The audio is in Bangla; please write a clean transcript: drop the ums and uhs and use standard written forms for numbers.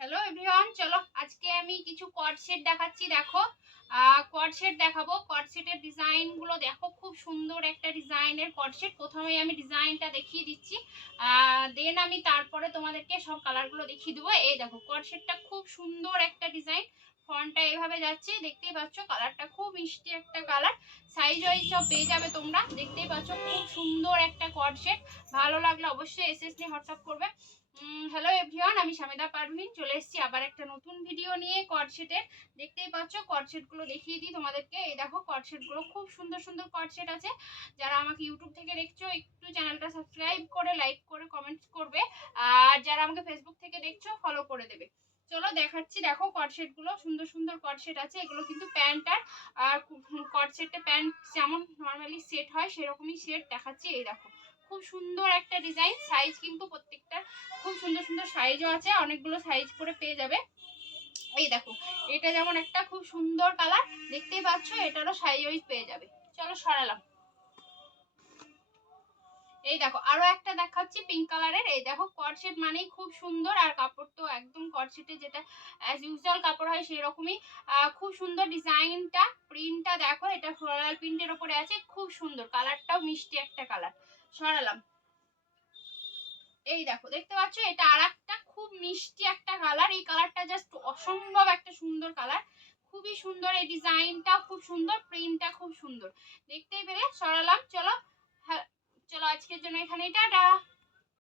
হ্যালো এভরিওয়ান, চলো আজকে আমি কিছু কর্ড সেট দেখাচ্ছি। দেখো, কর্ড সেট দেখাবো। কর্ড সেটের ডিজাইনগুলো দেখো, খুব সুন্দর একটা ডিজাইনের কর্ড সেট। প্রথমেই আমি ডিজাইনটা দেখিয়ে দিচ্ছি, দেন আমি তারপরে তোমাদেরকে সব কালারগুলো দেখিয়ে দেবো। এই দেখো, কর্ড সেটটা খুব সুন্দর একটা ডিজাইন। ফন্টটা এভাবে যাচ্ছে, দেখতেই পাচ্ছ। কালারটা খুব মিষ্টি একটা কালার। সাইজ ওয়াইজ সব পেয়ে যাবে তোমরা, দেখতেই পাচ্ছ। খুব সুন্দর একটা কর্ড সেট। ভালো লাগলে অবশ্যই এসএস নিয়ে হোয়াটসঅ্যাপ করবে। হ্যালো এভরিওয়ান, আমি শামিদা পারভিন চলে এসেছি আবার একটা নতুন ভিডিও নিয়ে কর্ড সেটের। দেখতেই পাচ্ছ, কর্ড সেটগুলো দেখিয়ে দিই তোমাদেরকে। এই দেখো, কর্ড সেটগুলো খুব সুন্দর সুন্দর কর্ড সেট আছে। যারা আমাকে ইউটিউব থেকে দেখছো, একটু চ্যানেলটা সাবস্ক্রাইব করে লাইক করে কমেন্টস করবে। আর যারা আমাকে ফেসবুক থেকে দেখছো, ফলো করে দেবে। চলো দেখাচ্ছি। দেখো, কর্ড সেটগুলো সুন্দর সুন্দর কর্ড সেট আছে। এগুলো কিন্তু প্যান্ট আর কর্ড সেটে প্যান্ট যেমন নর্মালি সেট হয় সেরকমই সেট দেখাচ্ছি। এই দেখো, খুব সুন্দর একটা ডিজাইন। সাইজ কিন্তু প্রত্যেকটা খুব সুন্দর সুন্দর সাইজও আছে, অনেকগুলো সাইজ করে পেয়ে যাবে। এই দেখো, এটা যেমন একটা খুব সুন্দর কালার, দেখতেই পাচ্ছ। এটারও সাইজ ওয়াইজ পেয়ে যাবে। চলো সরালাম। এই দেখো, আরো একটা দেখাচ্ছি পিঙ্ক কালারের। এই দেখো, কর্ড সেট মানেই খুব সুন্দর, আর কাপড় তো একদম কর্ড সেটে যেটা অ্যাজ ইউজুয়াল কাপড় হয় সেরকমই। খুব সুন্দর ডিজাইনটা, প্রিন্টটা দেখো। এটা ফ্লোরাল প্রিন্টের ওপরে আছে, খুব সুন্দর। কালারটাও মিষ্টি একটা কালার। সরালাম। এই দেখো, দেখতে পাচ্ছ, এটা আর একটা খুব মিষ্টি একটা কালার। এই কালারটা জাস্ট অসম্ভব একটা সুন্দর কালার। খুবই সুন্দর এই ডিজাইনটা, খুব সুন্দর প্রিন্টটা, খুব সুন্দর। দেখতেই পেলে। সরালাম। চলো, হ্যাঁ, চলো আজকের জন্য এখানেই টাটা।